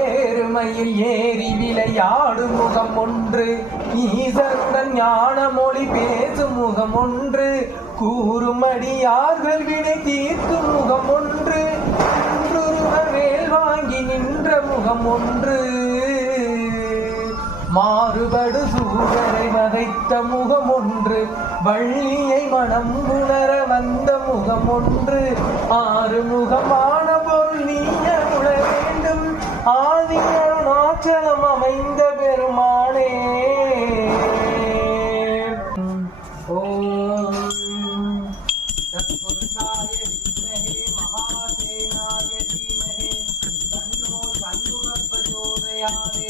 ஏறுமையில் ஏறி விளையாடும் முகம் ஒன்று, ஈசருடன் ஞான மொழி பேசும் முகம் ஒன்று, கூறுமடியார்கள் வினை தீர்க்கும் முகம் ஒன்று, வேல் வாங்கி நின்ற முகம் ஒன்று, மாறுபடு சூழரை வதைத்த முகம் ஒன்று, வள்ளியை மனம் உணர வந்த முகம் ஒன்று, ஆறு முகமான பொருள் நீய உணர வேண்டும், ஆதியருணாச்சலம் அமைந்த பெருமானே. ஓம் தத்புருஷாய வித்மஹே மகாசேனாய தீமஹே தன்னோ சண்முக பிரச்சோதயாத்.